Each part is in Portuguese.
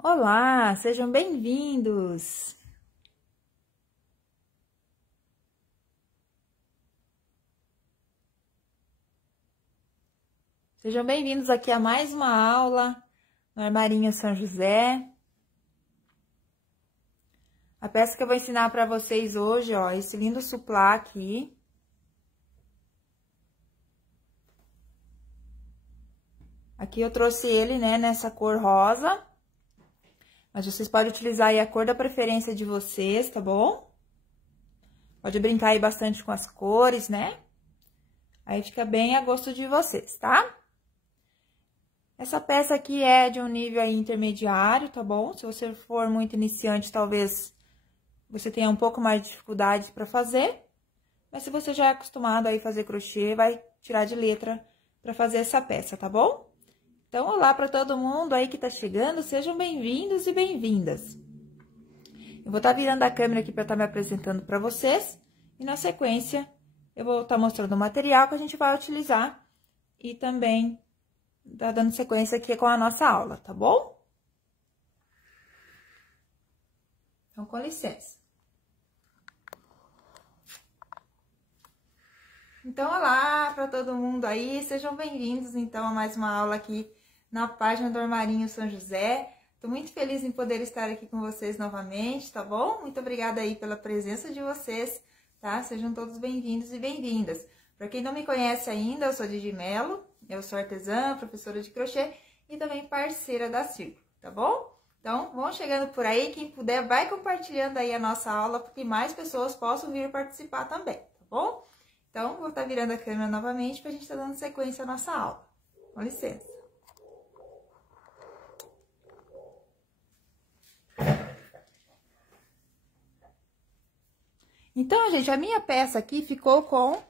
Olá, sejam bem-vindos! Sejam bem-vindos aqui a mais uma aula no Armarinho São José. A peça que eu vou ensinar para vocês hoje, ó, esse lindo suplá aqui. Aqui eu trouxe ele, né, nessa cor rosa. Mas vocês podem utilizar aí a cor da preferência de vocês, tá bom? Pode brincar aí bastante com as cores, né? Aí fica bem a gosto de vocês, tá? Essa peça aqui é de um nível aí intermediário, tá bom? Se você for muito iniciante, talvez você tenha um pouco mais de dificuldade para fazer. Mas se você já é acostumado aí a fazer crochê, vai tirar de letra para fazer essa peça, tá bom? Então, olá para todo mundo aí que tá chegando, sejam bem-vindos e bem-vindas. Eu vou estar virando a câmera aqui para estar me apresentando para vocês. E na sequência, eu vou estar mostrando o material que a gente vai utilizar e também tá dando sequência aqui com a nossa aula, tá bom? Então, com licença. Então, olá para todo mundo aí, sejam bem-vindos, então, a mais uma aula aqui na página do Armarinho São José. Tô muito feliz em poder estar aqui com vocês novamente, tá bom? Muito obrigada aí pela presença de vocês, tá? Sejam todos bem-vindos e bem-vindas. Para quem não me conhece ainda, eu sou Didi Mello, eu sou artesã, professora de crochê e também parceira da Círculo, tá bom? Então, vão chegando por aí, quem puder vai compartilhando aí a nossa aula, para que mais pessoas possam vir participar também, tá bom? Então, vou estar virando a câmera novamente para a gente estar dando sequência à nossa aula. Com licença. Então, gente, a minha peça aqui ficou com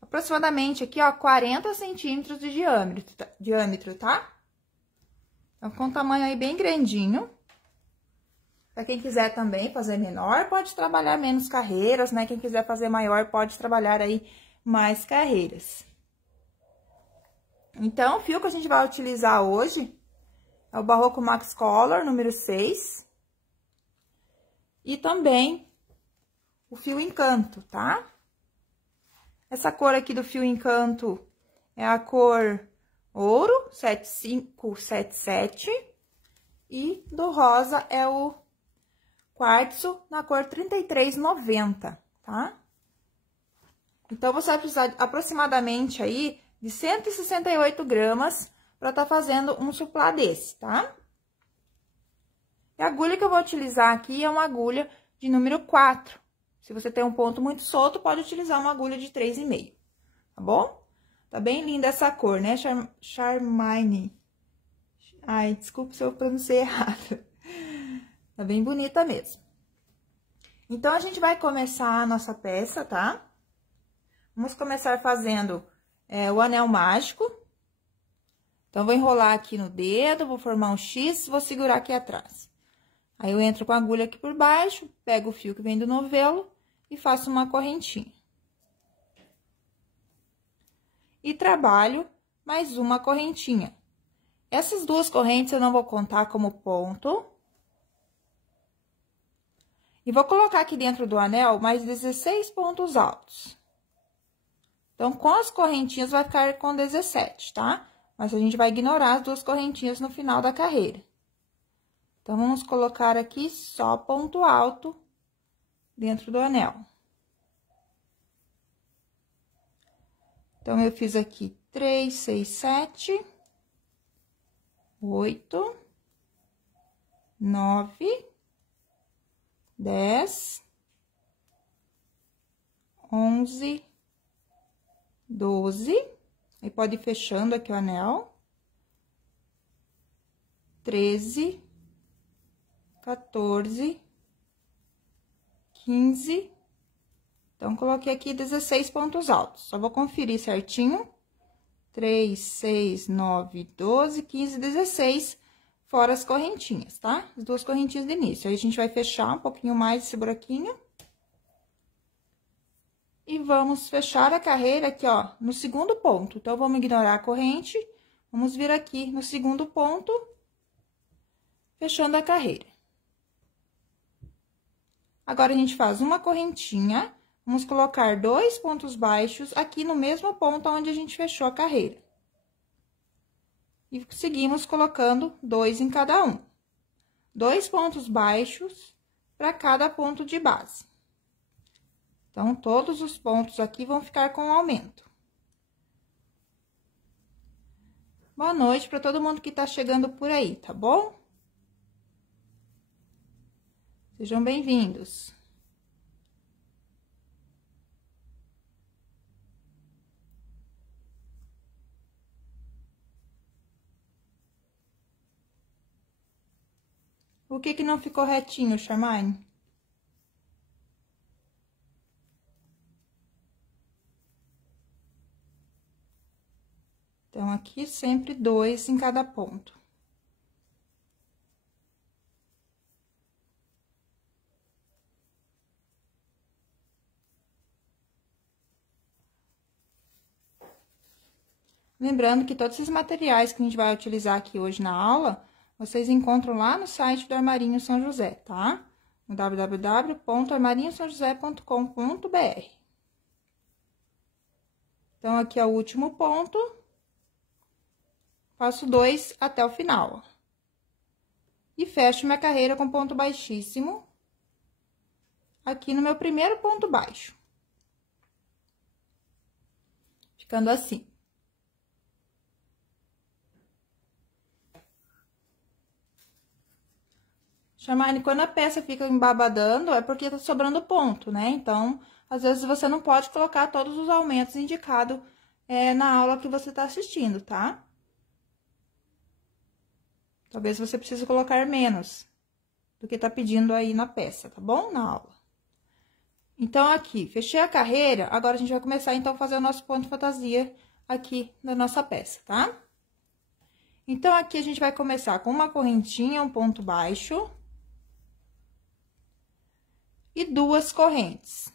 aproximadamente aqui, ó, 40 centímetros de diâmetro, tá? Então, com um tamanho aí bem grandinho. Pra quem quiser também fazer menor, pode trabalhar menos carreiras, né? Quem quiser fazer maior, pode trabalhar aí mais carreiras. Então, o fio que a gente vai utilizar hoje é o Barroco Max Color, número 6. E também o fio Encanto, tá? Essa cor aqui do fio Encanto é a cor ouro, 7577. E do rosa é o quartzo na cor 3390, tá? Então, você vai precisar aproximadamente aí de 168 gramas para estar fazendo um suplá desse, tá? E a agulha que eu vou utilizar aqui é uma agulha de número 4. Se você tem um ponto muito solto, pode utilizar uma agulha de 3,5, tá bom? Tá bem linda essa cor, né? Charmine. Ai, desculpa se eu pronunciei errado. Tá bem bonita mesmo. Então, a gente vai começar a nossa peça, tá? Vamos começar fazendo o anel mágico. Então, vou enrolar aqui no dedo, vou formar um X, vou segurar aqui atrás. Aí, eu entro com a agulha aqui por baixo, pego o fio que vem do novelo e faço uma correntinha. E trabalho mais uma correntinha. Essas duas correntes eu não vou contar como ponto. E vou colocar aqui dentro do anel mais 16 pontos altos. Então, com as correntinhas vai ficar com 17, tá? Mas a gente vai ignorar as duas correntinhas no final da carreira. Então, vamos colocar aqui só ponto alto dentro do anel. Então, eu fiz aqui 3, 6, 7, 8, 9, 10, 11, 12, aí pode ir fechando aqui o anel, 13, 14, 15, então, coloquei aqui 16 pontos altos. Só vou conferir certinho. 3, 6, 9, 12, 15, 16, fora as correntinhas, tá? As duas correntinhas de início. Aí, a gente vai fechar um pouquinho mais esse buraquinho. E vamos fechar a carreira aqui, ó, no segundo ponto. Então, vamos ignorar a corrente, Vamos vir aqui no segundo ponto, fechando a carreira. Agora, a gente faz uma correntinha, vamos colocar 2 pontos baixos aqui no mesmo ponto onde a gente fechou a carreira. E seguimos colocando 2 em cada um. 2 pontos baixos para cada ponto de base. Então, todos os pontos aqui vão ficar com aumento. Boa noite para todo mundo que tá chegando por aí, tá bom? Sejam bem-vindos. O que que não ficou retinho, Charmaine? Então, aqui sempre 2 em cada ponto. Lembrando que todos esses materiais que a gente vai utilizar aqui hoje na aula, vocês encontram lá no site do Armarinho São José, tá? No www.armarinhosãojosé.com.br. Então, aqui é o último ponto. Faço 2 até o final. E fecho minha carreira com ponto baixíssimo. Aqui no meu primeiro ponto baixo. Ficando assim. Charmaine, quando a peça fica embabadando, é porque tá sobrando ponto, né? Então, às vezes, você não pode colocar todos os aumentos indicados na aula que você tá assistindo, tá? Talvez você precise colocar menos do que tá pedindo aí na peça, tá bom? Na aula. Então, aqui, fechei a carreira, agora a gente vai começar, então, a fazer o nosso ponto de fantasia aqui na nossa peça, tá? Então, aqui a gente vai começar com uma correntinha, um ponto baixo. E 2 correntes.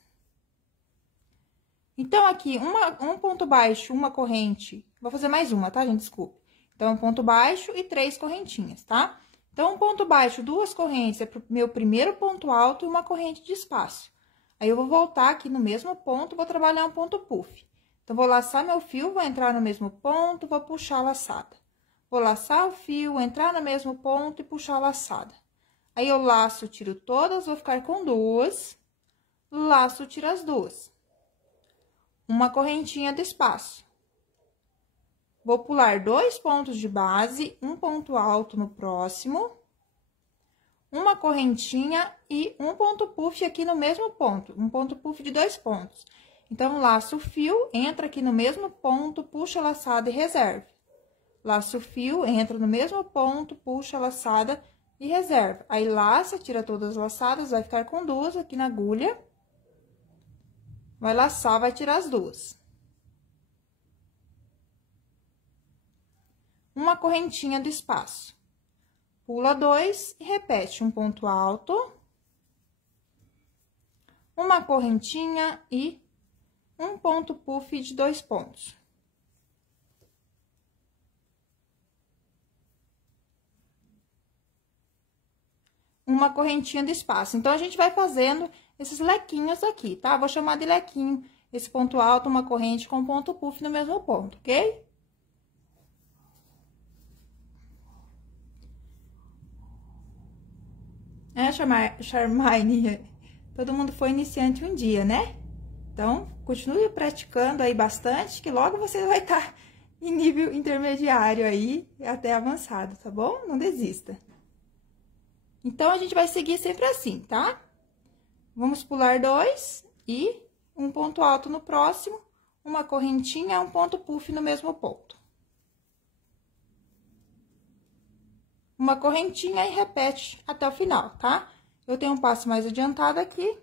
Então, aqui, um ponto baixo, uma corrente. Vou fazer mais uma, tá, gente? Desculpa. Então, um ponto baixo e 3 correntinhas, tá? Então, um ponto baixo, 2 correntes, é pro meu primeiro ponto alto e uma corrente de espaço. Aí, eu vou voltar aqui no mesmo ponto, vou trabalhar um ponto puff. Então, vou laçar meu fio, vou entrar no mesmo ponto, vou puxar a laçada. Vou laçar o fio, entrar no mesmo ponto e puxar a laçada. Aí, eu laço, tiro todas, vou ficar com 2. Laço, tiro as 2. Uma correntinha de espaço. Vou pular 2 pontos de base, um ponto alto no próximo. Uma correntinha e um ponto puff aqui no mesmo ponto. Um ponto puff de 2 pontos. Então, laço o fio, entra aqui no mesmo ponto, puxa a laçada e reserve. Laço o fio, entra no mesmo ponto, puxa a laçada e reserva. Aí, laça, tira todas as laçadas, vai ficar com 2 aqui na agulha. Vai laçar, vai tirar as 2. Uma correntinha do espaço. Pula 2 e repete um ponto alto. Uma correntinha e um ponto puff de 2 pontos. Uma correntinha de espaço. Então, a gente vai fazendo esses lequinhos aqui, tá? Vou chamar de lequinho esse ponto alto, uma corrente com ponto puff no mesmo ponto, ok? Charmaine, todo mundo foi iniciante um dia, né? Então, continue praticando aí bastante, que logo você vai estar em nível intermediário aí, até avançado, tá bom? Não desista. Então, a gente vai seguir sempre assim, tá? Vamos pular 2 e um ponto alto no próximo, uma correntinha, um ponto puff no mesmo ponto. Uma correntinha e repete até o final, tá? Eu tenho um passo mais adiantado aqui.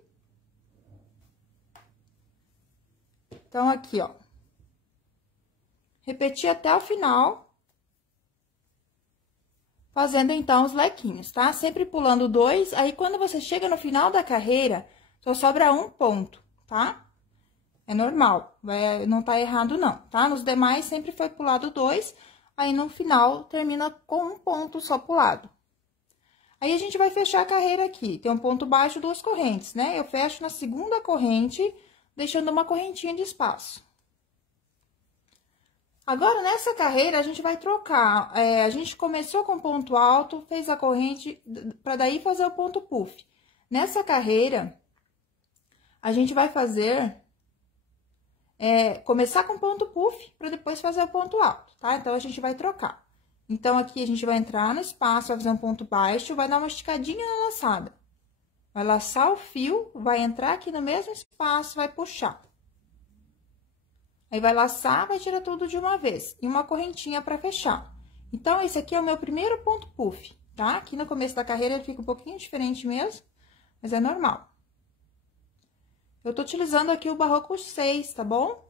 Então, aqui, ó. Repetir até o final. Fazendo, então, os lequinhos, tá? Sempre pulando 2, aí, quando você chega no final da carreira, só sobra um ponto, tá? É normal, não tá errado, não, tá? Nos demais, sempre foi pulado 2, aí no final termina com um ponto só pro lado. Aí a gente vai fechar a carreira aqui, tem um ponto baixo, 2 correntes, né? Eu fecho na segunda corrente, deixando uma correntinha de espaço. Agora, nessa carreira, a gente vai trocar, a gente começou com ponto alto, fez a corrente, para daí fazer o ponto puff. Nessa carreira, a gente vai fazer, começar com ponto puff, para depois fazer o ponto alto, tá? Então, a gente vai trocar. Então, aqui a gente vai entrar no espaço, vai fazer um ponto baixo, vai dar uma esticadinha na laçada. Vai laçar o fio, vai entrar aqui no mesmo espaço, vai puxar. Aí, vai laçar, vai tirar tudo de uma vez. E uma correntinha pra fechar. Então, esse aqui é o meu primeiro ponto puff, tá? Aqui no começo da carreira ele fica um pouquinho diferente mesmo, mas é normal. Eu tô utilizando aqui o Barroco 6, tá bom?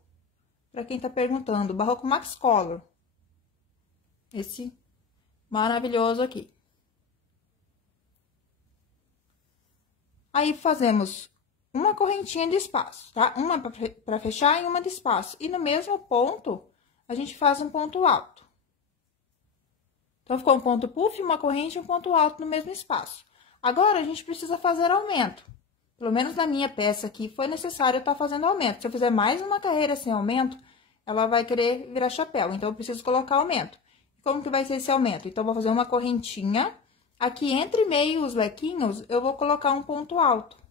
Pra quem tá perguntando, o Barroco Max Color. Esse maravilhoso aqui. Aí, fazemos uma correntinha de espaço, tá? Uma para fechar e uma de espaço. E no mesmo ponto, a gente faz um ponto alto. Então, ficou um ponto puff, uma corrente e um ponto alto no mesmo espaço. Agora, a gente precisa fazer aumento. Pelo menos na minha peça aqui, foi necessário eu estar fazendo aumento. Se eu fizer mais uma carreira sem aumento, ela vai querer virar chapéu. Então, eu preciso colocar aumento. Como que vai ser esse aumento? Então, eu vou fazer uma correntinha. Aqui, entre meio os lequinhos, eu vou colocar um ponto alto.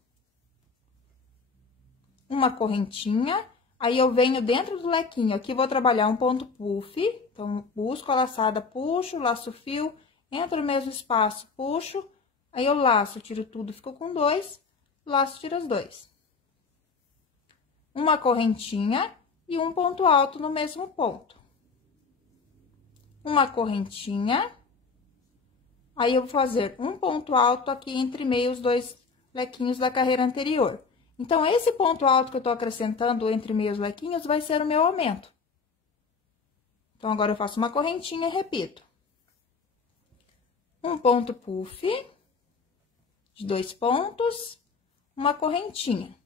Uma correntinha, aí eu venho dentro do lequinho, aqui vou trabalhar um ponto puff, então, busco a laçada, puxo, laço o fio, entro no mesmo espaço, puxo, aí eu laço, tiro tudo, fico com 2, laço, tiro as 2. Uma correntinha e um ponto alto no mesmo ponto. Uma correntinha, aí eu vou fazer um ponto alto aqui entre meio os 2 lequinhos da carreira anterior. Então, esse ponto alto que eu tô acrescentando entre meio os lequinhos vai ser o meu aumento. Então, agora eu faço uma correntinha e repito. Um ponto puff, de 2 pontos, uma correntinha.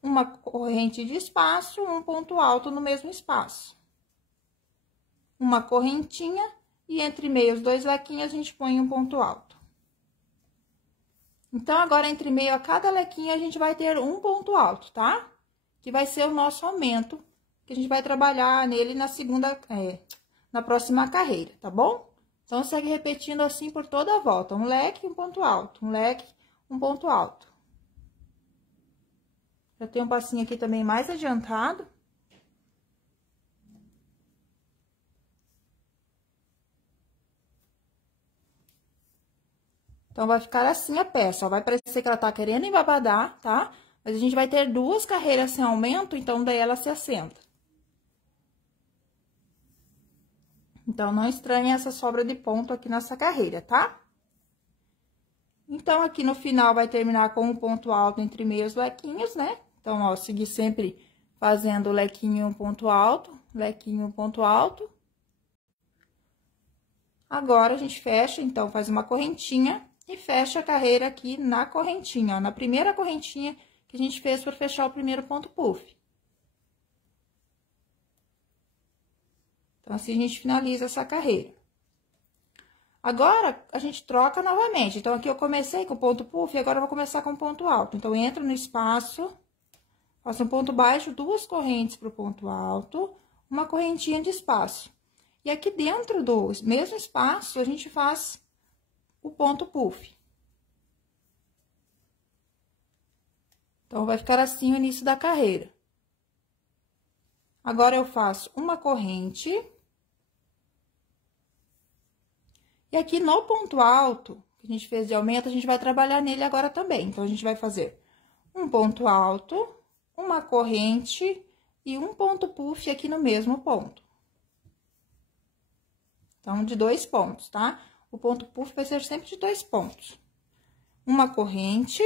Uma corrente de espaço, um ponto alto no mesmo espaço. Uma correntinha e entre meio os 2 lequinhos a gente põe um ponto alto. Então, agora, entre meio a cada lequinho, a gente vai ter um ponto alto, tá? Que vai ser o nosso aumento, que a gente vai trabalhar nele na próxima carreira, tá bom? Então, segue repetindo assim por toda a volta. Um leque, um ponto alto, um leque, um ponto alto. Já tem um passinho aqui também mais adiantado. Então, vai ficar assim a peça, ó. Vai parecer que ela tá querendo embabadar, tá? Mas a gente vai ter 2 carreiras sem aumento, então daí ela se assenta. Então, não estranhe essa sobra de ponto aqui nessa carreira, tá? Então, aqui no final vai terminar com um ponto alto entre meio os lequinhos, né? Então, ó, seguir sempre fazendo lequinho, um ponto alto, lequinho, um ponto alto. Agora, a gente fecha, então, faz uma correntinha. E fecha a carreira aqui na correntinha, ó, na primeira correntinha que a gente fez para fechar o primeiro ponto puff. Então, assim a gente finaliza essa carreira. Agora, a gente troca novamente. Então, aqui eu comecei com o ponto puff e agora eu vou começar com o ponto alto. Então, eu entro no espaço, faço um ponto baixo, 2 correntes pro ponto alto, uma correntinha de espaço. E aqui dentro do mesmo espaço, a gente faz o ponto puff. Então, vai ficar assim o início da carreira. Agora, eu faço uma corrente. E aqui no ponto alto, que a gente fez de aumento, a gente vai trabalhar nele agora também. Então, a gente vai fazer um ponto alto, uma corrente e um ponto puff aqui no mesmo ponto. Então, de 2 pontos, tá? O ponto puff vai ser sempre de 2 pontos. Uma corrente.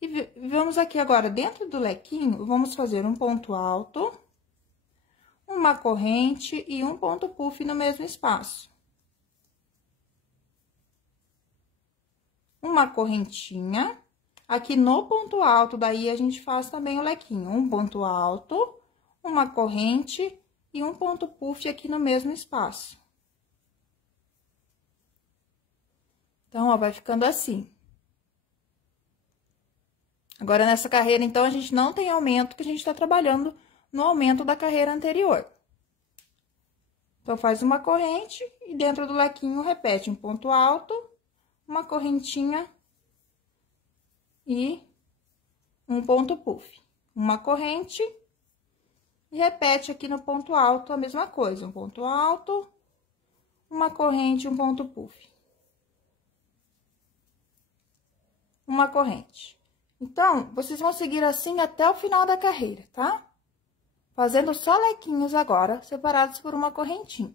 E vamos aqui agora, dentro do lequinho, vamos fazer um ponto alto, uma corrente e um ponto puff no mesmo espaço. Uma correntinha. Aqui no ponto alto, daí a gente faz também o lequinho. Um ponto alto, uma corrente e um ponto puff aqui no mesmo espaço. Então, ó, vai ficando assim. Agora, nessa carreira, então, a gente não tem aumento, que a gente tá trabalhando no aumento da carreira anterior. Então, faz uma corrente e dentro do lequinho repete um ponto alto, uma correntinha e um ponto puff. Uma corrente e repete aqui no ponto alto a mesma coisa, um ponto alto, uma corrente, um ponto puff. Uma corrente. Então, vocês vão seguir assim até o final da carreira, tá? Fazendo só lequinhos agora, separados por uma correntinha.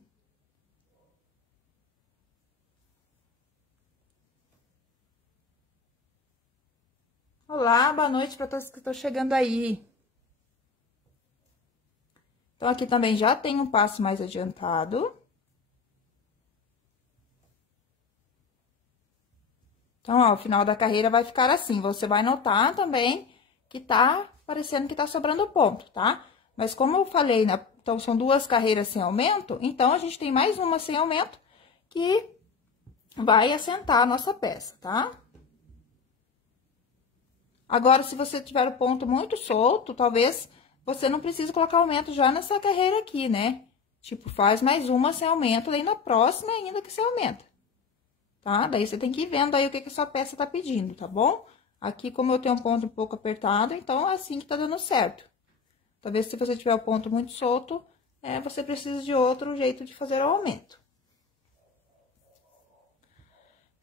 Olá, boa noite para todos que estão chegando aí. Então, aqui também já tem um passo mais adiantado. Então, ó, o final da carreira vai ficar assim. Você vai notar também que tá parecendo que tá sobrando ponto, tá? Mas como eu falei, né? Então, são duas carreiras sem aumento, então, a gente tem mais uma sem aumento que vai assentar a nossa peça, tá? Agora, se você tiver o ponto muito solto, talvez você não precise colocar aumento já nessa carreira aqui, né? Tipo, faz mais uma sem aumento, daí na próxima ainda que você aumenta. Tá? Daí, você tem que ir vendo aí o que a sua peça tá pedindo, tá bom? Aqui, como eu tenho um ponto um pouco apertado, então, é assim que tá dando certo. Talvez, se você tiver o ponto muito solto, você precisa de outro jeito de fazer o aumento.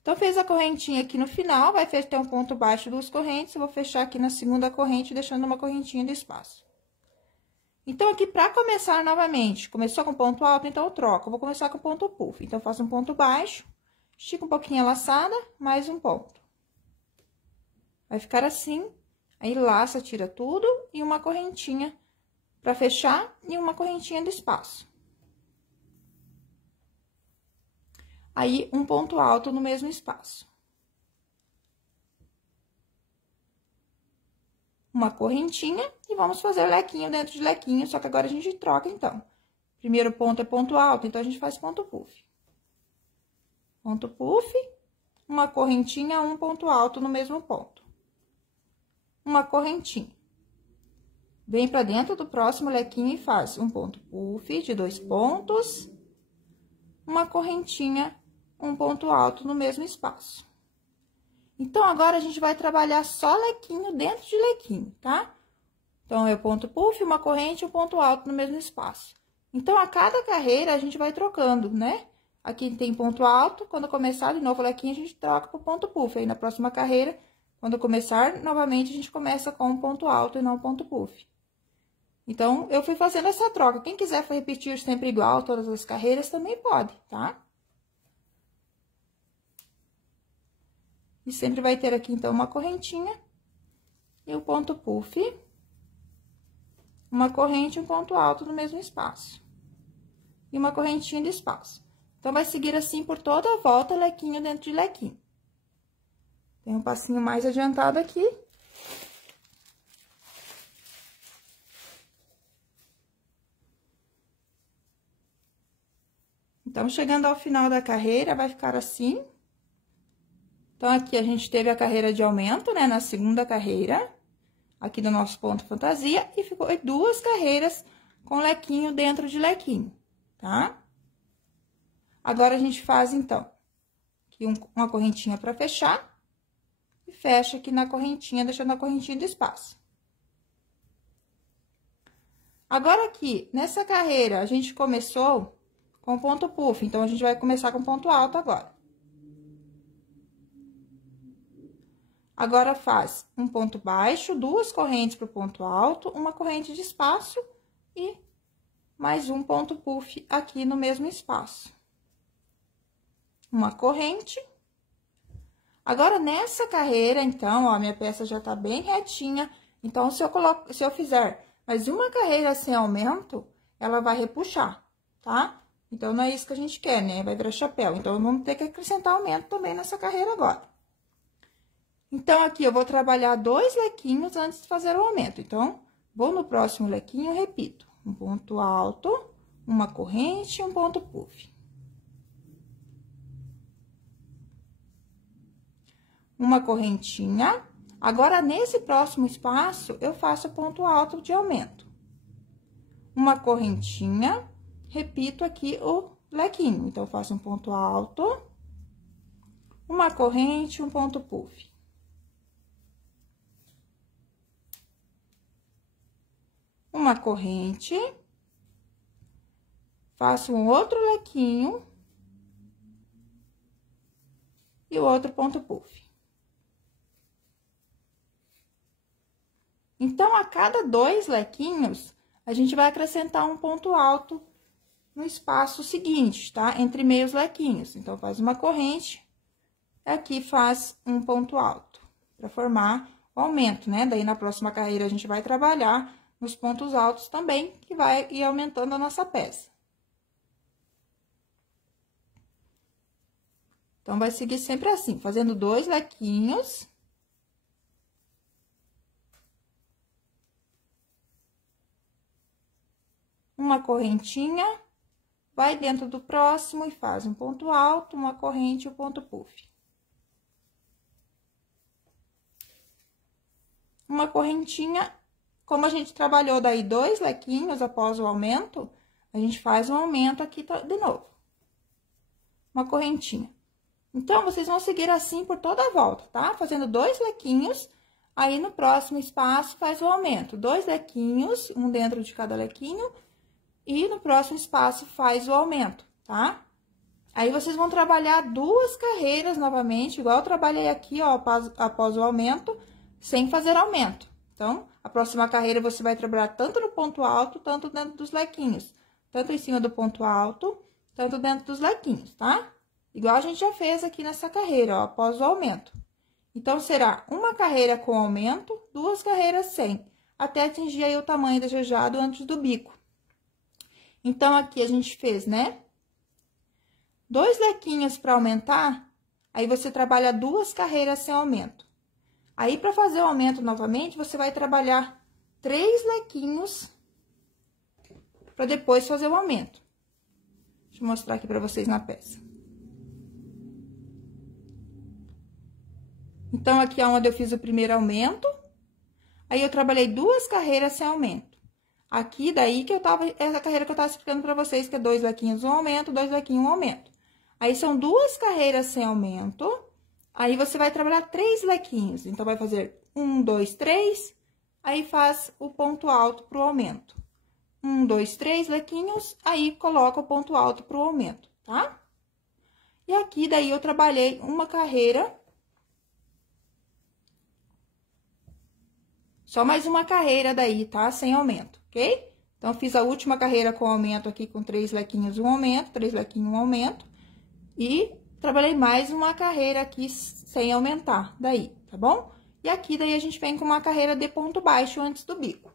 Então, fez a correntinha aqui no final, vai ter um ponto baixo, duas correntes, eu vou fechar aqui na segunda corrente, deixando uma correntinha de espaço. Então, aqui, pra começar novamente, começou com ponto alto, então, eu troco. Eu vou começar com ponto puff. Então, eu faço um ponto baixo. Estica um pouquinho a laçada, mais um ponto. Vai ficar assim, aí laça, tira tudo e uma correntinha pra fechar e uma correntinha do espaço. Aí, um ponto alto no mesmo espaço. Uma correntinha e vamos fazer lequinho dentro de lequinho, só que agora a gente troca, então. Primeiro ponto é ponto alto, então, a gente faz ponto puff. Ponto puff, uma correntinha, um ponto alto no mesmo ponto. Uma correntinha. Vem pra dentro do próximo lequinho e faz um ponto puff de 2 pontos, uma correntinha, um ponto alto no mesmo espaço. Então, agora, a gente vai trabalhar só lequinho dentro de lequinho, tá? Então, é o ponto puff, uma corrente e um ponto alto no mesmo espaço. Então, a cada carreira, a gente vai trocando, né? Aqui tem ponto alto, quando começar de novo o lequinho, a gente troca pro ponto puff. Aí, na próxima carreira, quando começar, novamente, a gente começa com um ponto alto e não um ponto puff. Então, eu fui fazendo essa troca. Quem quiser repetir sempre igual todas as carreiras, também pode, tá? E sempre vai ter aqui, então, uma correntinha e o ponto puff, uma corrente e um ponto alto no mesmo espaço. E uma correntinha de espaço. Então, vai seguir assim por toda a volta, lequinho dentro de lequinho. Tem um passinho mais adiantado aqui. Então, chegando ao final da carreira, vai ficar assim. Então, aqui a gente teve a carreira de aumento, né, na segunda carreira, aqui do nosso ponto fantasia, e ficou 2 carreiras com lequinho dentro de lequinho, tá? Agora, a gente faz, então, aqui uma correntinha pra fechar, e fecha aqui na correntinha, deixando a correntinha do espaço. Agora, aqui, nessa carreira, a gente começou com ponto puff, então, a gente vai começar com ponto alto agora. Agora, faz um ponto baixo, 2 correntes pro ponto alto, uma corrente de espaço e mais um ponto puff aqui no mesmo espaço. Uma corrente. Agora, nessa carreira, então, ó, minha peça já tá bem retinha. Então, se eu fizer mais uma carreira sem aumento, ela vai repuxar, tá? Então, não é isso que a gente quer, né? Vai virar chapéu. Então, vamos ter que acrescentar aumento também nessa carreira agora. Então, aqui, eu vou trabalhar 2 lequinhos antes de fazer o aumento. Então, vou no próximo lequinho, repito. Um ponto alto, uma corrente e um ponto puff. Uma correntinha. Agora, nesse próximo espaço, eu faço ponto alto de aumento. Uma correntinha, repito aqui o lequinho. Então, eu faço um ponto alto, uma corrente, um ponto puff. Uma corrente, faço um outro lequinho e o outro ponto puff. Então, a cada 2 lequinhos, a gente vai acrescentar um ponto alto no espaço seguinte, tá? Entre meios lequinhos. Então, faz uma corrente, aqui faz um ponto alto, para formar o aumento, né? Daí, na próxima carreira, a gente vai trabalhar nos pontos altos também, que vai ir aumentando a nossa peça. Então, vai seguir sempre assim, fazendo 2 lequinhos. Uma correntinha, vai dentro do próximo e faz um ponto alto, uma corrente e um ponto puff. Uma correntinha, como a gente trabalhou daí 2 lequinhos após o aumento, a gente faz um aumento aqui de novo. Uma correntinha. Então, vocês vão seguir assim por toda a volta, tá? Fazendo 2 lequinhos, aí no próximo espaço faz o aumento. 2 lequinhos, um dentro de cada lequinho, e no próximo espaço faz o aumento, tá? Aí, vocês vão trabalhar 2 carreiras novamente, igual eu trabalhei aqui, ó, após o aumento, sem fazer aumento. Então, a próxima carreira você vai trabalhar tanto no ponto alto, tanto dentro dos lequinhos. Tanto em cima do ponto alto, tanto dentro dos lequinhos, tá? Igual a gente já fez aqui nessa carreira, ó, após o aumento. Então, será uma carreira com aumento, 2 carreiras sem, até atingir aí o tamanho desejado antes do bico. Então, aqui a gente fez, né? 2 lequinhos para aumentar, aí você trabalha 2 carreiras sem aumento. Aí, para fazer o aumento novamente, você vai trabalhar 3 lequinhos para depois fazer o aumento. Deixa eu mostrar aqui para vocês na peça. Então, aqui é onde eu fiz o primeiro aumento, aí eu trabalhei 2 carreiras sem aumento. Aqui, daí que eu tava, essa carreira que eu tava explicando pra vocês, que é 2 lequinhos, um aumento, 2 lequinhos, um aumento. Aí, são 2 carreiras sem aumento, aí você vai trabalhar 3 lequinhos. Então, vai fazer 1, 2, 3, aí faz o ponto alto pro aumento. 1, 2, 3 lequinhos, aí coloca o ponto alto pro aumento, tá? E aqui, daí, eu trabalhei uma carreira. Só mais uma carreira daí, tá? Sem aumento, ok? Então, fiz a última carreira com aumento aqui, com 3 lequinhos, um aumento, 3 lequinhos, um aumento. E trabalhei mais uma carreira aqui sem aumentar, daí, tá bom? E aqui, daí, a gente vem com uma carreira de ponto baixo antes do bico.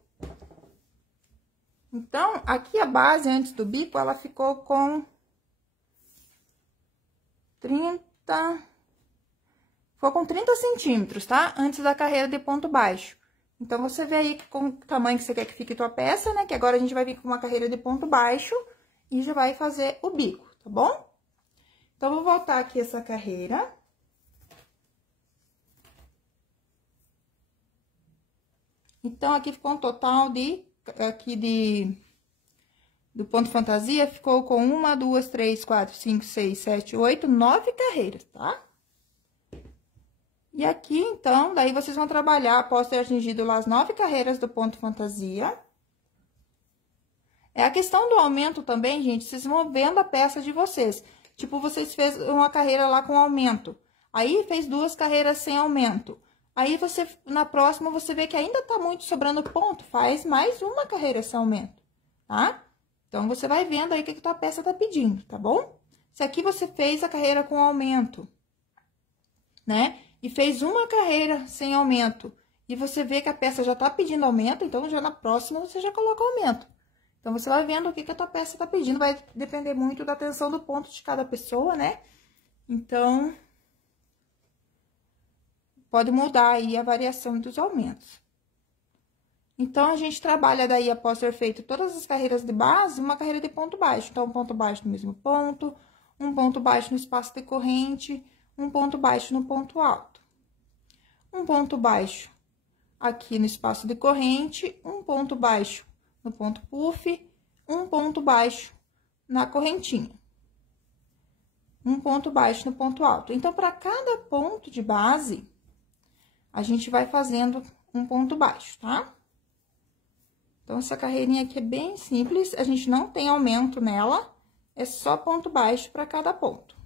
Então, aqui a base antes do bico, ela ficou com 30... Ficou com 30 centímetros, tá? Antes da carreira de ponto baixo. Então, você vê aí com o tamanho que você quer que fique tua peça, né? Que agora a gente vai vir com uma carreira de ponto baixo e já vai fazer o bico, tá bom? Então, vou voltar aqui essa carreira. Então, aqui ficou um total de... do ponto fantasia, ficou com 1, 2, 3, 4, 5, 6, 7, 8, 9 carreiras, tá? E aqui, então, daí vocês vão trabalhar, após ter atingido lá as 9 carreiras do ponto fantasia. É a questão do aumento também, gente, vocês vão vendo a peça de vocês. Tipo, vocês fez uma carreira lá com aumento, aí fez 2 carreiras sem aumento. Aí, você, na próxima, você vê que ainda tá muito sobrando ponto, faz mais uma carreira sem aumento, tá? Então, você vai vendo aí o que a tua peça tá pedindo, tá bom? Se aqui você fez a carreira com aumento, né? E fez uma carreira sem aumento, e você vê que a peça já tá pedindo aumento, então, já na próxima, você já coloca aumento. Então, você vai vendo o que a tua peça tá pedindo, vai depender muito da tensão do ponto de cada pessoa, né? Então, pode mudar aí a variação dos aumentos. Então, a gente trabalha daí, após ter feito todas as carreiras de base, uma carreira de ponto baixo. Então, um ponto baixo no mesmo ponto, um ponto baixo no espaço decorrente, um ponto baixo no ponto alto. Um ponto baixo aqui no espaço decorrente, um ponto baixo no ponto puff, um ponto baixo na correntinha. Um ponto baixo no ponto alto. Então, para cada ponto de base, a gente vai fazendo um ponto baixo, tá? Então, essa carreirinha aqui é bem simples, a gente não tem aumento nela, é só ponto baixo para cada ponto.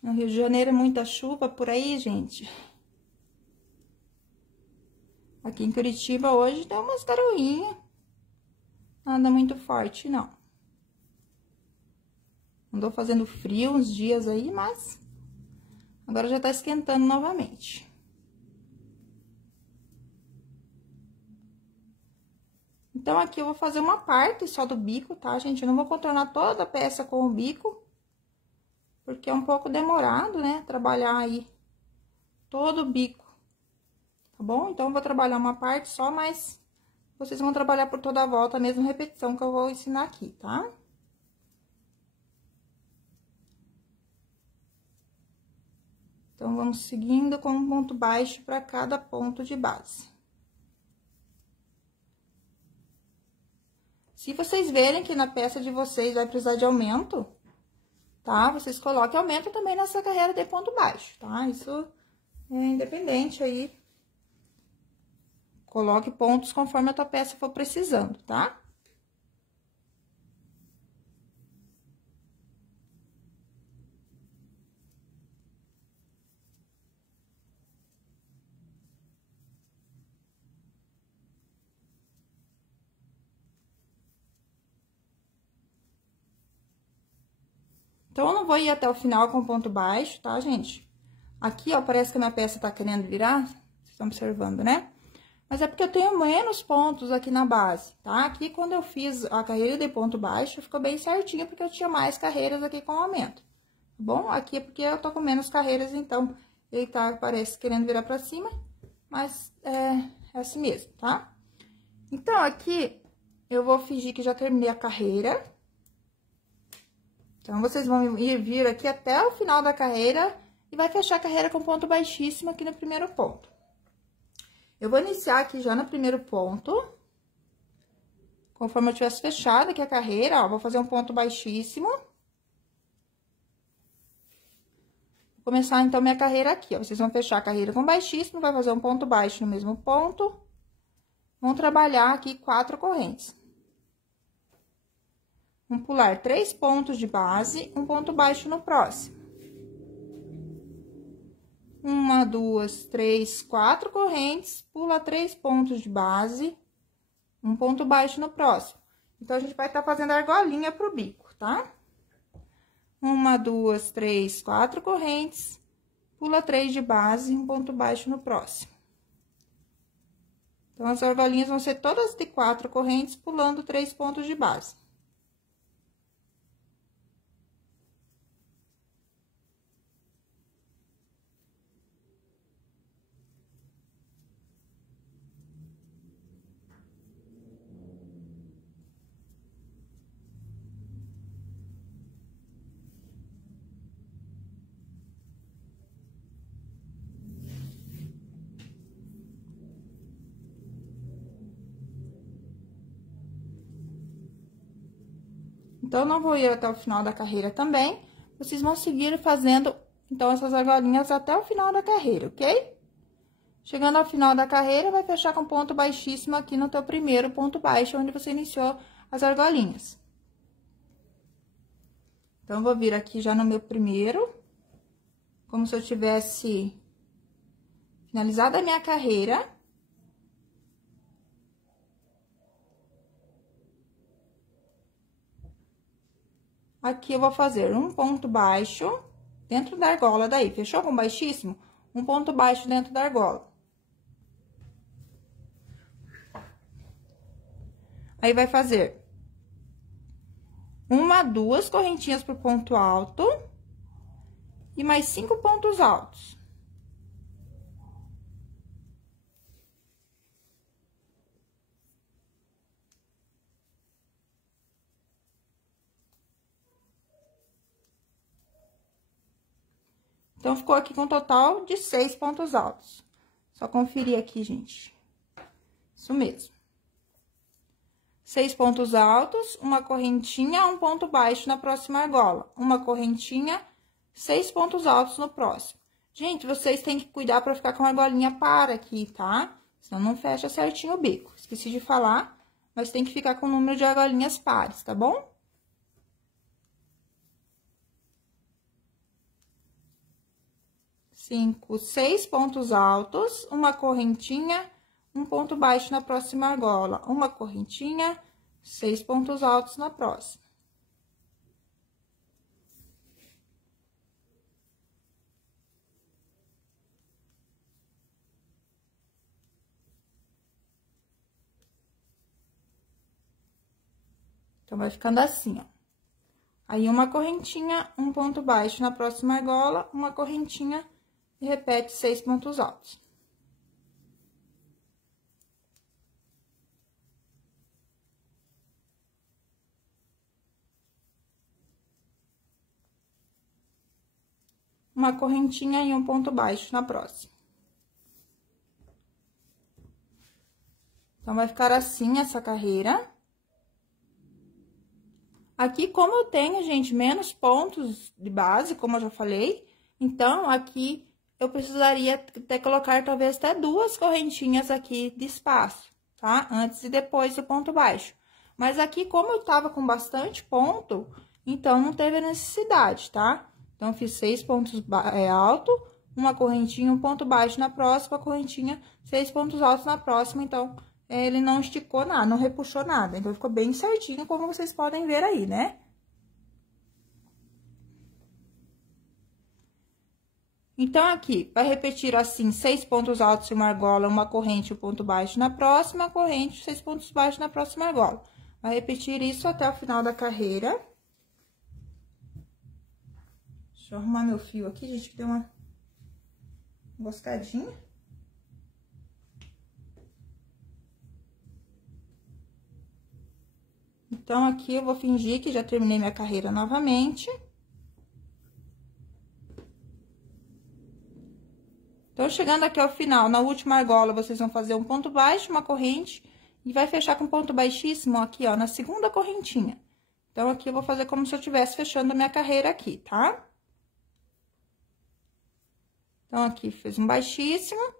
No Rio de Janeiro é muita chuva por aí, gente. Aqui em Curitiba hoje deu umas garoinhas. Nada muito forte, não. Andou fazendo frio uns dias aí, mas agora já tá esquentando novamente. Então, aqui eu vou fazer uma parte só do bico, tá, gente? Eu não vou contornar toda a peça com o bico, porque é um pouco demorado, né? Trabalhar aí todo o bico, tá bom? Então, eu vou trabalhar uma parte só, mas vocês vão trabalhar por toda a volta, a mesma repetição que eu vou ensinar aqui, tá? Então, vamos seguindo com um ponto baixo para cada ponto de base. Se vocês verem que na peça de vocês vai precisar de aumento, tá? Vocês coloquem aumento também nessa carreira de ponto baixo, tá? Isso é independente aí. Coloque pontos conforme a tua peça for precisando, tá? Então, eu não vou ir até o final com ponto baixo, tá, gente? Aqui, ó, parece que a minha peça tá querendo virar, vocês estão observando, né? Mas é porque eu tenho menos pontos aqui na base, tá? Aqui, quando eu fiz a carreira de ponto baixo, ficou bem certinho, porque eu tinha mais carreiras aqui com aumento, tá bom? Aqui é porque eu tô com menos carreiras, então, ele tá, parece, querendo virar pra cima, mas é assim mesmo, tá? Então, aqui, eu vou fingir que já terminei a carreira. Então, vocês vão vir aqui até o final da carreira e vai fechar a carreira com ponto baixíssimo aqui no primeiro ponto. Eu vou iniciar aqui já no primeiro ponto. Conforme eu tivesse fechado aqui a carreira, ó, vou fazer um ponto baixíssimo. Vou começar, então, minha carreira aqui, ó. Vocês vão fechar a carreira com baixíssimo, vai fazer um ponto baixo no mesmo ponto. Vão trabalhar aqui 4 correntes. Vamos pular 3 pontos de base, um ponto baixo no próximo. 1, 2, 3, 4 correntes, pula 3 pontos de base, um ponto baixo no próximo. Então, a gente vai estar fazendo a argolinha pro bico, tá? 1, 2, 3, 4 correntes, pula 3 de base, um ponto baixo no próximo. Então, as argolinhas vão ser todas de 4 correntes, pulando 3 pontos de base. Então, eu não vou ir até o final da carreira também. Vocês vão seguir fazendo, então, essas argolinhas até o final da carreira, ok? Chegando ao final da carreira, vai fechar com ponto baixíssimo aqui no teu primeiro ponto baixo, onde você iniciou as argolinhas. Então, eu vou vir aqui já no meu primeiro, como se eu tivesse finalizado a minha carreira. Aqui, eu vou fazer um ponto baixo dentro da argola daí. Fechou com baixíssimo? Um ponto baixo dentro da argola. Aí, vai fazer uma, duas correntinhas pro ponto alto e mais 5 pontos altos. Então, ficou aqui com um total de 6 pontos altos. Só conferir aqui, gente. Isso mesmo. 6 pontos altos, uma correntinha, um ponto baixo na próxima argola. Uma correntinha, 6 pontos altos no próximo. Gente, vocês têm que cuidar para ficar com a argolinha para aqui, tá? Senão não fecha certinho o bico. Esqueci de falar, mas tem que ficar com o número de argolinhas pares, tá bom? Cinco, 6 pontos altos, uma correntinha, um ponto baixo na próxima argola. Uma correntinha, 6 pontos altos na próxima. Então, vai ficando assim, ó. Aí, uma correntinha, um ponto baixo na próxima argola, uma correntinha e repete 6 pontos altos. Uma correntinha e um ponto baixo na próxima. Então, vai ficar assim essa carreira. Aqui, como eu tenho, gente, menos pontos de base, como eu já falei, então, aqui eu precisaria até colocar, talvez, até 2 correntinhas aqui de espaço, tá? Antes e depois do ponto baixo. Mas aqui, como eu tava com bastante ponto, então, não teve necessidade, tá? Então, fiz 6 pontos altos, uma correntinha, um ponto baixo na próxima, correntinha, 6 pontos altos na próxima, então, ele não esticou nada, não repuxou nada. Então, ficou bem certinho, como vocês podem ver aí, né? Então, aqui, vai repetir assim, 6 pontos altos em uma argola, uma corrente, um ponto baixo na próxima, corrente, 6 pontos baixos na próxima argola. Vai repetir isso até o final da carreira. Deixa eu arrumar meu fio aqui, gente, que deu uma emboscadinha. Então, aqui eu vou fingir que já terminei minha carreira novamente. Então, chegando aqui ao final, na última argola, vocês vão fazer um ponto baixo, uma corrente, e vai fechar com ponto baixíssimo aqui, ó, na segunda correntinha. Então, aqui eu vou fazer como se eu estivesse fechando a minha carreira aqui, tá? Então, aqui fiz um baixíssimo.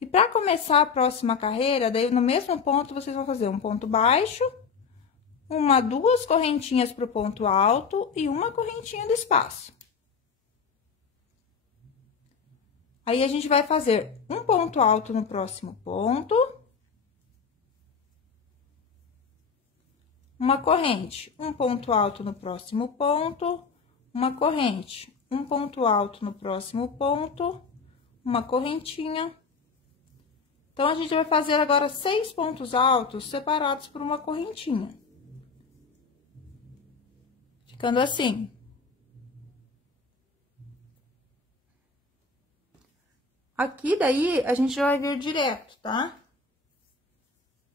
E pra começar a próxima carreira, daí no mesmo ponto, vocês vão fazer um ponto baixo, uma, 2 correntinhas pro ponto alto e uma correntinha de espaço. Aí, a gente vai fazer um ponto alto no próximo ponto. Uma corrente, um ponto alto no próximo ponto, uma corrente, um ponto alto no próximo ponto, uma correntinha. Então, a gente vai fazer agora 6 pontos altos separados por uma correntinha. Ficando assim. Aqui, daí, a gente já vai vir direto, tá?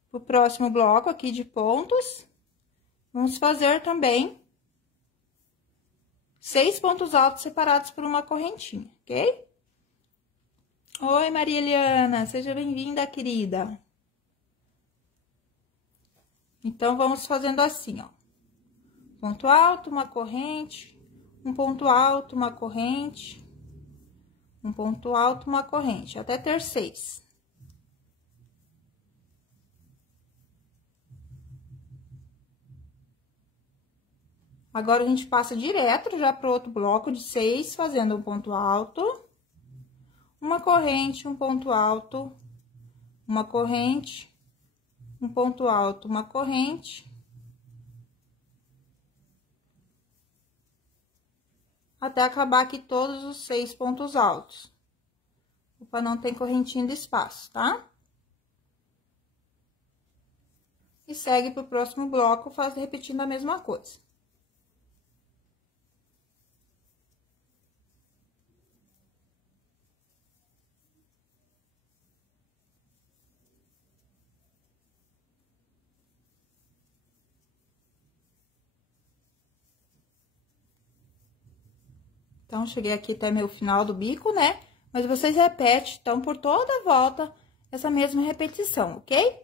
Pro próximo bloco aqui de pontos. Vamos fazer também 6 pontos altos separados por uma correntinha, ok? Oi, Maria Eliana, seja bem-vinda, querida. Então, vamos fazendo assim, ó. Ponto alto, uma corrente, um ponto alto, uma corrente, um ponto alto, uma corrente, até ter 6. Agora, a gente passa direto já para o outro bloco de 6, fazendo um ponto alto, uma corrente, um ponto alto, uma corrente, um ponto alto, uma corrente, até acabar aqui todos os 6 pontos altos. Opa, não tem correntinha de espaço, tá? E e segue pro próximo bloco, repetindo a mesma coisa. Então, cheguei aqui até meu final do bico, né? Mas vocês repetem, então, por toda a volta, essa mesma repetição, ok?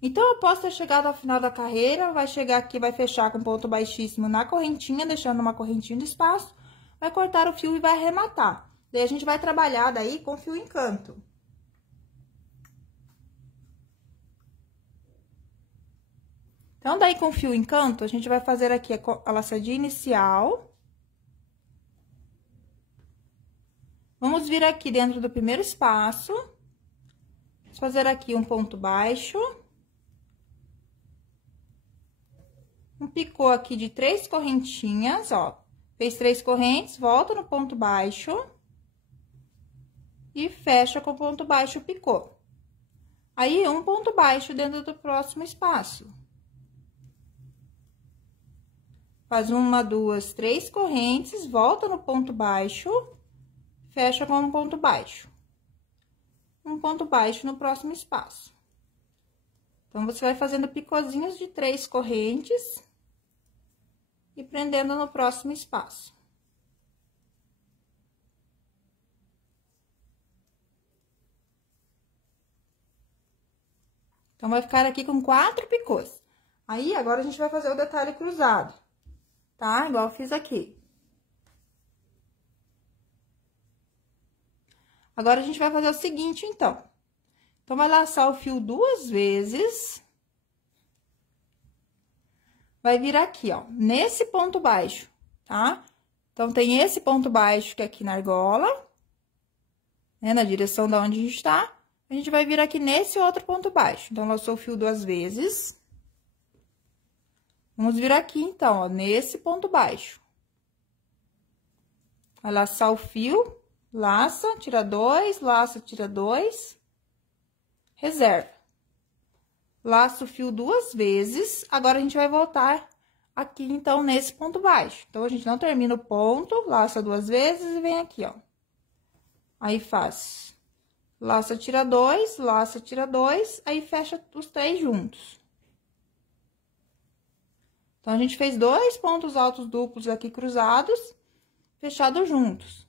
Então, após ter chegado ao final da carreira, vai chegar aqui, vai fechar com ponto baixíssimo na correntinha, deixando uma correntinha de espaço, vai cortar o fio e vai arrematar. Daí, a gente vai trabalhar daí com fio em canto. Então, daí com fio em canto, a gente vai fazer aqui a laçadinha inicial. Vamos vir aqui dentro do primeiro espaço, vamos fazer aqui um ponto baixo, um picô aqui de 3 correntinhas, ó. Fez 3 correntes, volta no ponto baixo e fecha com ponto baixo o picô. Aí, um ponto baixo dentro do próximo espaço. Faz 1, 2, 3 correntes, volta no ponto baixo. Fecha com um ponto baixo. Um ponto baixo no próximo espaço. Então, você vai fazendo picôzinhos de 3 correntes e prendendo no próximo espaço. Então, vai ficar aqui com 4 picôs. Aí, agora, a gente vai fazer o detalhe cruzado, tá? Igual eu fiz aqui. Agora, a gente vai fazer o seguinte, então. Então, vai laçar o fio 2 vezes. Vai vir aqui, ó, nesse ponto baixo, tá? Então, tem esse ponto baixo que é aqui na argola, né? Na direção da onde a gente tá. A gente vai vir aqui nesse outro ponto baixo. Então, laçou o fio 2 vezes. Vamos vir aqui, então, ó, nesse ponto baixo. Vai laçar o fio. Laça, tira 2, laça, tira 2, reserva. Laça o fio 2 vezes, agora a gente vai voltar aqui, então, nesse ponto baixo. Então, a gente não termina o ponto, laça 2 vezes e vem aqui, ó. Aí, faz laça, tira 2, laça, tira 2, aí fecha os 3 juntos. Então, a gente fez 2 pontos altos duplos aqui cruzados, fechados juntos.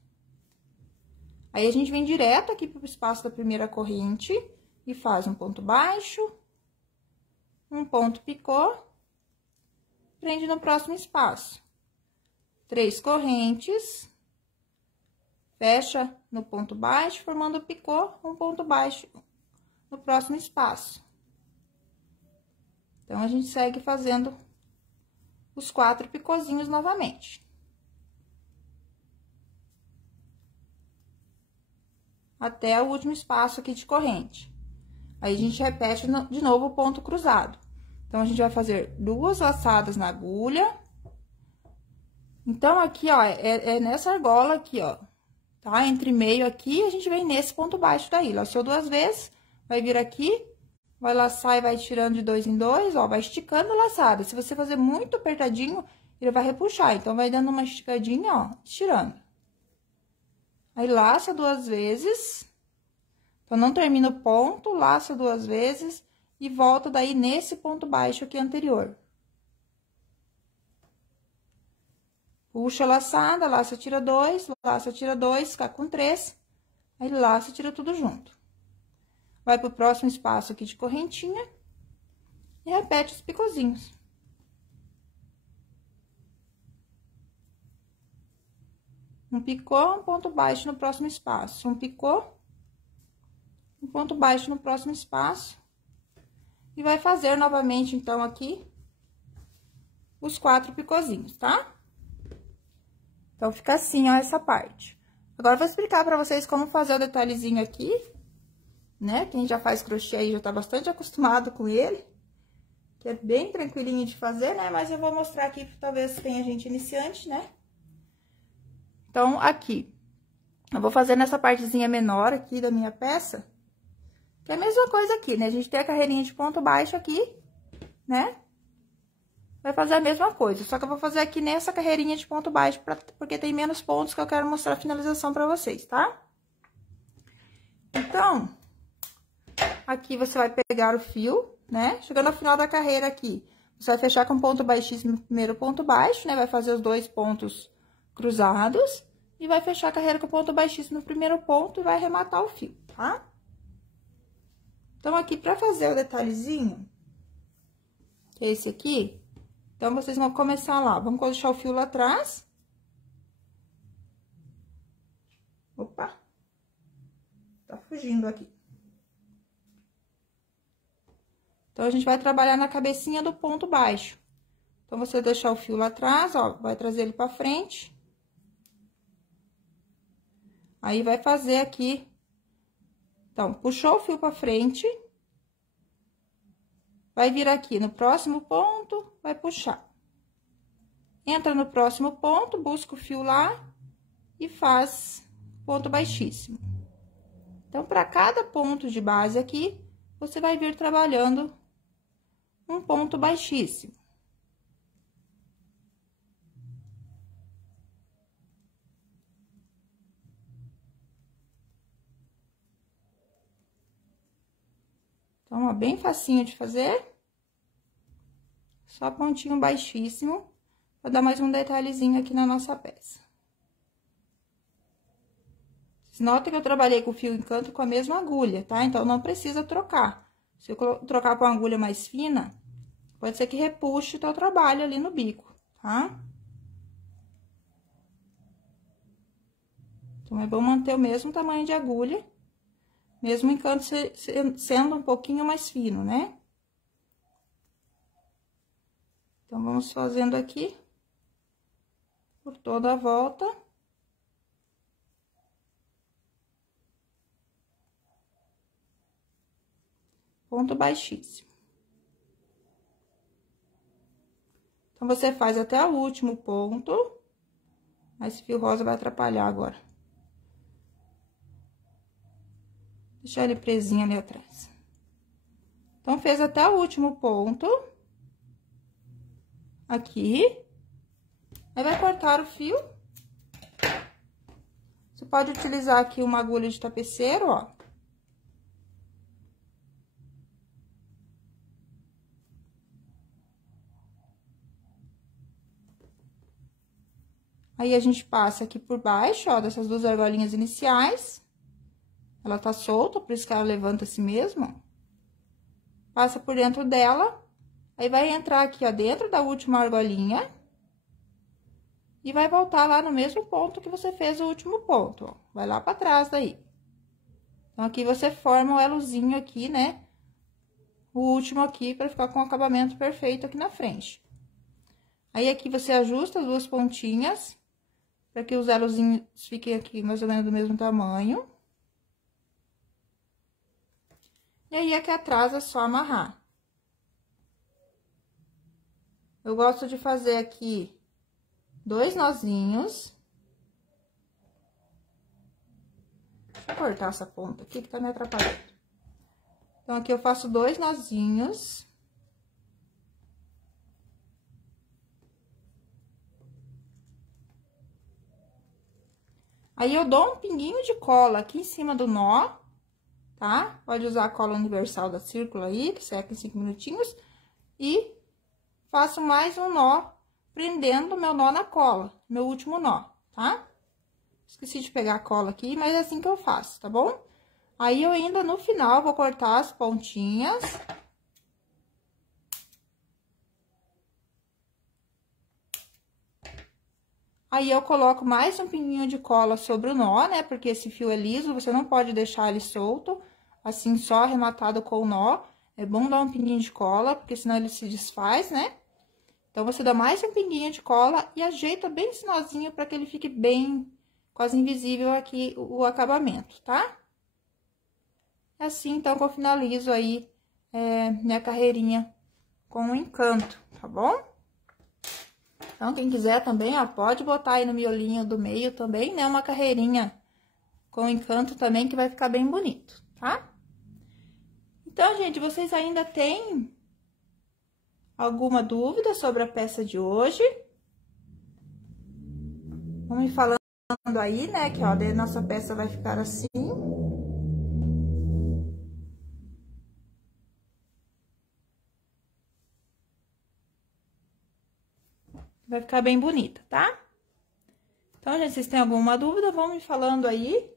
Aí, a gente vem direto aqui pro espaço da primeira corrente e faz um ponto baixo, um ponto picô, prende no próximo espaço. 3 correntes, fecha no ponto baixo, formando o picô, um ponto baixo no próximo espaço. Então, a gente segue fazendo os 4 picôzinhos novamente. Até o último espaço aqui de corrente. Aí, a gente repete de novo o ponto cruzado. Então, a gente vai fazer 2 laçadas na agulha. Então, aqui, ó, é nessa argola aqui, ó, tá? Entre meio aqui, a gente vem nesse ponto baixo daí. Laçou 2 vezes, vai vir aqui, vai laçar e vai tirando de 2 em 2, ó, vai esticando a laçada. Se você fazer muito apertadinho, ele vai repuxar. Então, vai dando uma esticadinha, ó, estirando. Aí, laça 2 vezes. Então, não termina o ponto, laça 2 vezes e volta daí nesse ponto baixo aqui anterior. Puxa a laçada, laça, tira 2, laça, tira 2, fica com 3. Aí, laça, tira tudo junto. Vai pro próximo espaço aqui de correntinha e repete os picôzinhos. Um picô, um ponto baixo no próximo espaço. Um picô, um ponto baixo no próximo espaço. E vai fazer novamente, então, aqui, os 4 picôzinhos, tá? Então, fica assim, ó, essa parte. Agora, eu vou explicar pra vocês como fazer o detalhezinho aqui, né? Quem já faz crochê aí já tá bastante acostumado com ele. Que é bem tranquilinho de fazer, né? Mas eu vou mostrar aqui, talvez tenha gente iniciante, né? Então, aqui, eu vou fazer nessa partezinha menor aqui da minha peça, que é a mesma coisa aqui, né? A gente tem a carreirinha de ponto baixo aqui, né? Vai fazer a mesma coisa, só que eu vou fazer aqui nessa carreirinha de ponto baixo, porque tem menos pontos que eu quero mostrar a finalização pra vocês, tá? Então, aqui você vai pegar o fio, né? Chegando ao final da carreira aqui, você vai fechar com ponto baixíssimo no primeiro ponto baixo, né? Vai fazer os 2 pontos cruzados e vai fechar a carreira com ponto baixíssimo no primeiro ponto e vai arrematar o fio, tá? Então, aqui, pra fazer o detalhezinho, que é esse aqui, então, vocês vão começar lá, vamos deixar o fio lá atrás. Opa! Tá fugindo aqui. Então, a gente vai trabalhar na cabecinha do ponto baixo. Então, você deixar o fio lá atrás, ó, vai trazer ele pra frente. Aí, vai fazer aqui. Então, puxou o fio pra frente. Vai vir aqui no próximo ponto, vai puxar. Entra no próximo ponto, busca o fio lá e faz ponto baixíssimo. Então, para cada ponto de base aqui, você vai vir trabalhando um ponto baixíssimo. Então, ó, bem facinho de fazer. Só pontinho baixíssimo, pra dar mais um detalhezinho aqui na nossa peça. Vocês notam que eu trabalhei com o fio encanto com a mesma agulha, tá? Então, não precisa trocar. Se eu trocar com uma agulha mais fina, pode ser que repuxe o teu trabalho ali no bico, tá? Então, é bom manter o mesmo tamanho de agulha, mesmo o encanto sendo um pouquinho mais fino, né? Então, vamos fazendo aqui por toda a volta. Ponto baixíssimo. Então, você faz até o último ponto. Esse fio rosa vai atrapalhar agora. Deixar ele presinho ali atrás. Então, fez até o último ponto. Aqui. Aí, vai cortar o fio. Você pode utilizar aqui uma agulha de tapeceiro, ó. Aí, a gente passa aqui por baixo, ó, dessas 2 argolinhas iniciais. Ela tá solta, por isso que ela levanta assim mesmo, ó. Passa por dentro dela. Aí, vai entrar aqui, ó, dentro da última argolinha. E vai voltar lá no mesmo ponto que você fez o último ponto, ó. Vai lá pra trás daí. Então, aqui você forma o elozinho aqui, né? O último aqui, pra ficar com o acabamento perfeito aqui na frente. Aí, aqui você ajusta as 2 pontinhas, pra que os elozinhos fiquem aqui mais ou menos do mesmo tamanho. E aí, aqui atrás é só amarrar. Eu gosto de fazer aqui 2 nozinhos. Deixa eu cortar essa ponta aqui que tá me atrapalhando. Então, aqui eu faço 2 nozinhos. Aí, eu dou um pinguinho de cola aqui em cima do nó, tá? Pode usar a cola universal da Círculo aí, que seca em 5 minutinhos. E faço mais um nó, prendendo o meu nó na cola, meu último nó, tá? Esqueci de pegar a cola aqui, mas é assim que eu faço, tá bom? Aí, eu ainda no final vou cortar as pontinhas. Aí, eu coloco mais um pinguinho de cola sobre o nó, né? Porque esse fio é liso, você não pode deixar ele solto, assim, só arrematado com o nó. É bom dar um pinguinho de cola, porque senão ele se desfaz, né? Então, você dá mais um pinguinho de cola e ajeita bem esse nozinho para que ele fique bem, quase invisível aqui o acabamento, tá? É assim, então, que eu finalizo aí minha carreirinha com o encanto, tá bom? Então, quem quiser também, ó, pode botar aí no miolinho do meio também, né? Uma carreirinha com encanto também, que vai ficar bem bonito, tá? Então, gente, vocês ainda têm alguma dúvida sobre a peça de hoje, vão me falando aí, né, que, ó, daí a nossa peça vai ficar assim. Vai ficar bem bonita, tá? Então, gente, vocês têm alguma dúvida, vão me falando aí.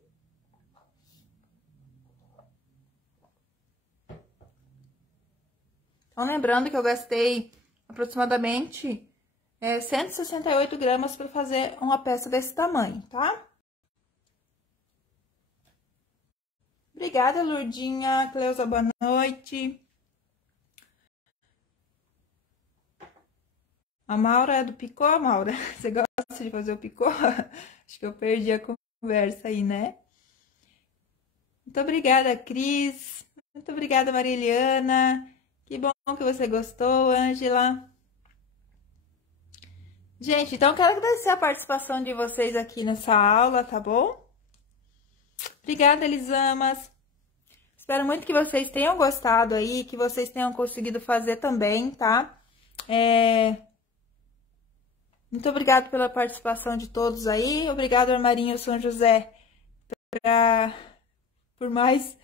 Então, lembrando que eu gastei aproximadamente 168 gramas para fazer uma peça desse tamanho, tá? Obrigada, Lourdinha. Cleusa, boa noite. A Maura é do picô, Maura? Você gosta de fazer o picô? Acho que eu perdi a conversa aí, né? Muito obrigada, Cris. Muito obrigada, Mariliana. Que bom que você gostou, Ângela. Gente, então quero agradecer a participação de vocês aqui nessa aula, tá bom? Obrigada, Elisamas. Espero muito que vocês tenham gostado aí, que vocês tenham conseguido fazer também, tá? Muito obrigada pela participação de todos aí. Obrigado, Armarinho São José, por mais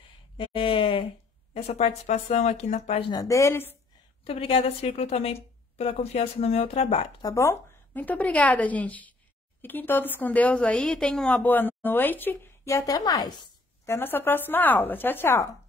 essa participação aqui na página deles. Muito obrigada, Círculo, também pela confiança no meu trabalho, tá bom? Muito obrigada, gente. Fiquem todos com Deus aí, tenham uma boa noite e até mais. Até nossa próxima aula. Tchau, tchau.